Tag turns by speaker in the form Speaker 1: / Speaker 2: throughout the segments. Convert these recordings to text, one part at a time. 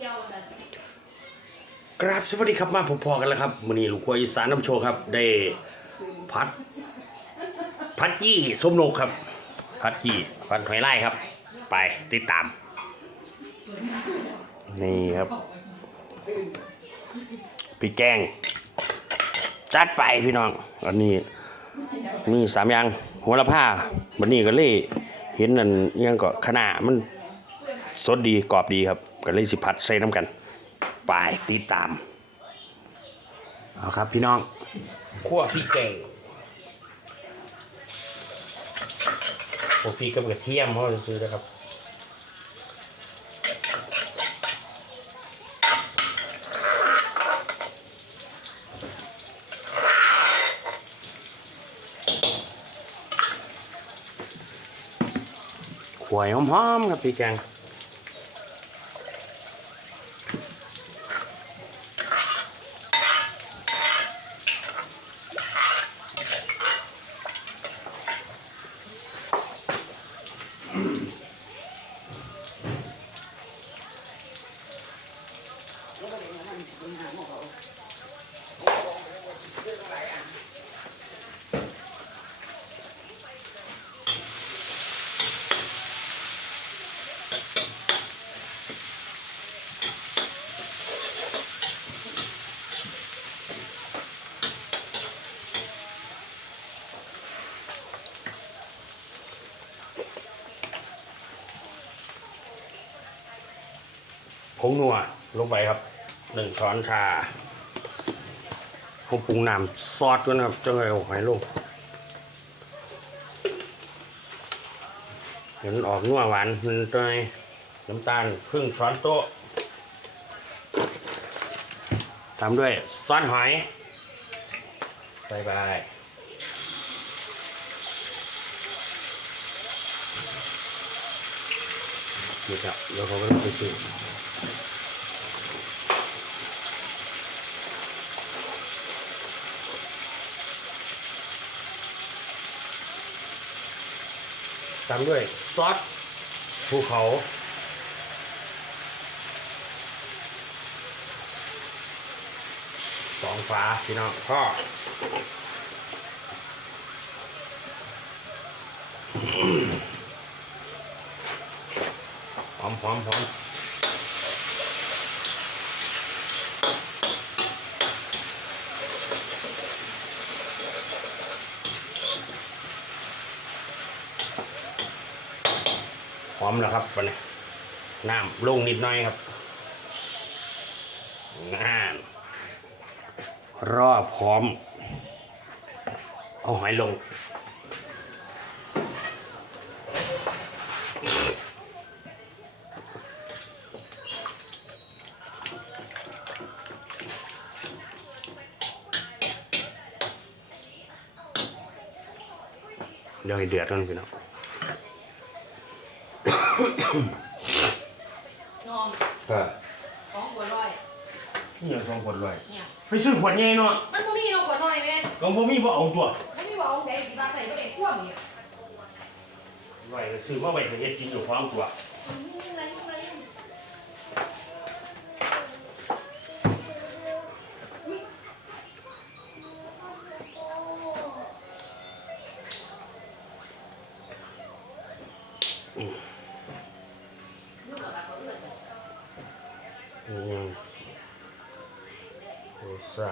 Speaker 1: ที่ยวนะ
Speaker 2: ครับสวัสดีครับมาพบๆกันแล้วครับวันนี้ลูกครัวอีสานน้ำโชว์ครับ ได้พัด พัดยี่ส้มนกครับ พัดยี่พัดหอยไล่ครับ ไปติดตาม นี่ครับพี่แกง จัดไปพี่น้อง อันนี้มีสามอย่างหัวละผ้าวันนี้ก็เลยเห็นนั่นยังก็ขนาดมันสดดีกรอบดีครับ ก็เลยสิพัดใส่น้ำกันไปติดตาม เอาครับพี่น้องคั่วพริกแกงพวกพริกกับกระเทียมเขาจะซื้อนะครับขวยหอมๆครับพี่แกง ผงนัวลงไปครับหนึ่งช้อนชาผมปรุงน้ำซอสก่อนนะครับจังเลยหอยลงเห็นออกนัวหวานมันหน่อยน้ำตาลครึ่งช้อนโต๊ะตามด้วยซอสหอยใส่ไปนี่ครับเดี๋ยวเขาก็ต้องไปซื้อ ตามด้วยซอสภูเขาสองฝาพี่น้องพ่อหอมหอมหอม หอมแล้วครับวันนี้น้ำลงนิดหน่อยครับน่านรอบพร้อม เอาหอยลง เดี๋ยวให้เดือดก่อนพี่น้อง
Speaker 1: นอม
Speaker 2: เออ
Speaker 1: ของหัวลอย
Speaker 2: นี่ยังสองคนเลย
Speaker 1: เนี่ย
Speaker 2: ไปซื้อขวดใหญ่เนาะ
Speaker 1: มันก็มีเนาะหัวลอยแม่
Speaker 2: ลองบ่มีบ่เอาตัว
Speaker 1: มันมีบอกเอาไหนสีบาใส่ก็ได้ขั้วมีอะ
Speaker 2: ไว้ซื้อมาไว้ให้เฮ็ดกินอยู่ฟ้องตัว
Speaker 1: อืมอะไรอะไรอุ๊ย
Speaker 2: อื มโอซ่า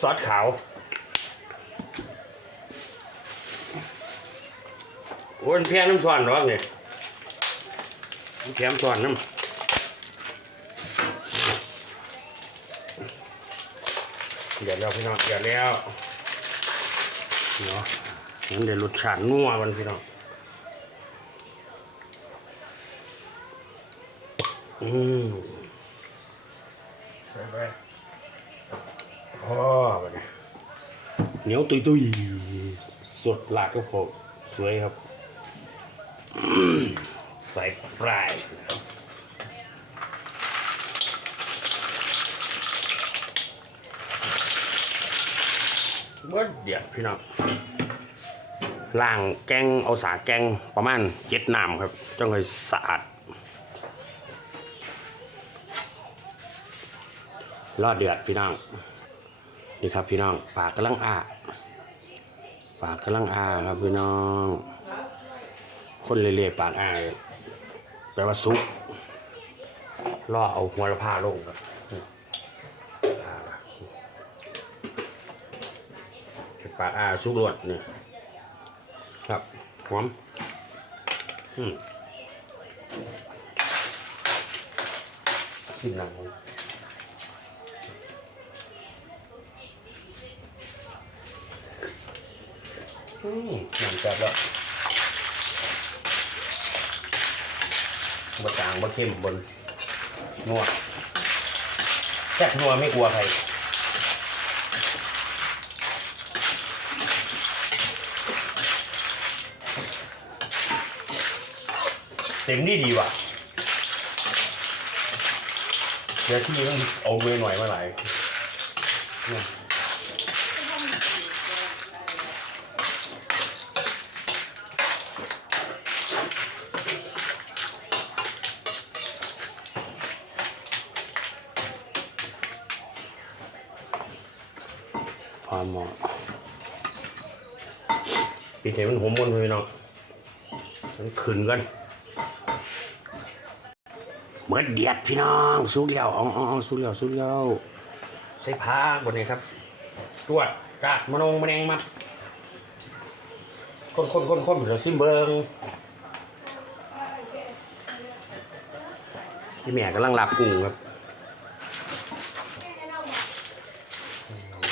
Speaker 2: ซอสขาว โอ้ยเพียงน้ำซ้อนหรอเนี่ยเพียงซ้อนน้ำเดี๋ยวแล้วพี่น้องเดี๋ยวแล้วเนาะงั้นเดี๋ยวรสชาตินัวมันพี่น้อง อืมใส่ไปพอไปเนี่ยเหนียวตุยตุยสดหลากก็พอสวยครับ ใส่ปลายเบิดเดียดพี่น้องล่างแกงเอาสาแกงประมาณเจ็ดน้ำครับจังเลยสะอาด รอดเดือดพี่น้องนี่ครับพี่น้องปากกำลังอาปากกำลังอาครับพี่น้อง คนเละๆปากอาแปลว่าซุปล่อเอาหัวละผ้าลงครับปากอาซุกรวดเนี่ยครับหอมอืมสิ้นหนัง หนังจับแล้วบะจางบะเข้มบนนัวแซ่บนัวไม่กลัวใครเต็มดีดีว่ะเดี๋ยวที่ต้องเอาเวหน่อยมาหลาย ความเหมาะปีเทมันหอมมนเลยเนาะฉันขึ้นกันเหมือนเดียดพี่น้องสู้เลี้ยวอ๋อๆๆสู้เลี้ยวสู้เลี้ยวใส่ผ้าบนนี้ครับ ตรวจกากมะนงมะแนงมาคนคนคนคนเดี๋ยวซิมเบิงพี่แม่กำลังลาบกุ้งครับ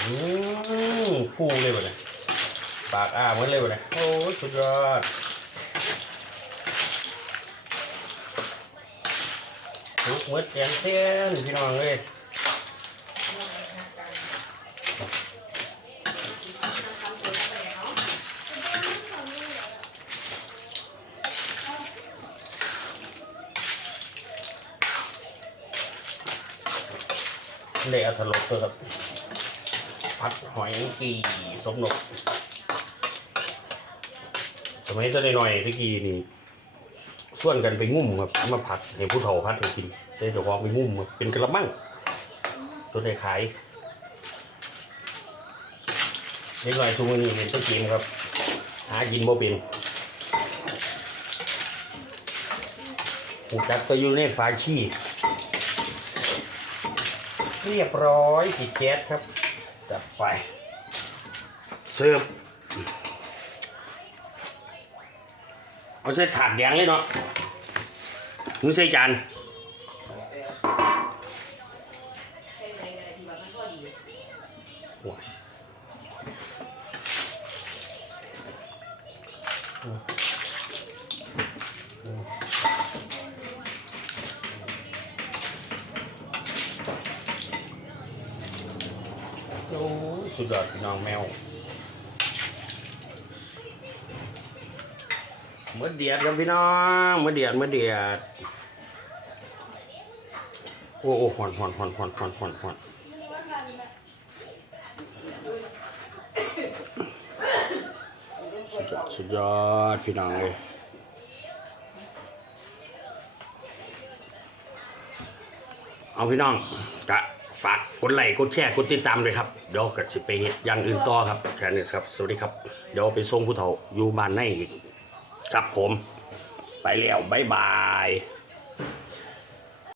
Speaker 2: อืมฟูเลยบ่เนี่ยปากอ้าเหมือนเลยบ่เนี่ยโอ้ยสุดยอดลุกเมือนแกงเตี้ยนพี่น้องเลยเด็กอัธรสเลยครับ ผัดหอยกีสมนกสมัยจะได้หน่อยตะกี้นี่ส่วนกันไปงุ่มครับมาผัดให้ผู้เฒ่าผัดให้กินได้เจ้าของไปงุ่มครับเป็นกระมังตัวได้ขายเด็กหน่อยทุกมือนี้เป็นต้นเกมครับ หากินบ่เป็นหูจักก็อยู่ในฝาชีเรียบร้อยปิดแก๊สครับ จัดไปเสิร์ฟเอาใส่ถาดแดงเลยเนาะมึงใส่จานโอ้ สุดยอดพี่น้องแมวเมื่อเดียดครับพี่น้องเมื่อเดียดเมื่อเดียดโอ้โอ้หอนหอนหอนหอนหอนหอนหอนสุดยอดสุดยอดพี่น้องเลยเอาพี่น้องกะ กดไลค์กดแชร์กดติดตามเลยครับเดี๋ยวก็สิไปเห็ดอย่างอื่นต่อครับแค่นี้ครับ สวัสดีครับ เดี๋ยวไปส่งผู้เฒ่าอยู่บ้านในอีกครับผม ไปแล้วบ๊ายบาย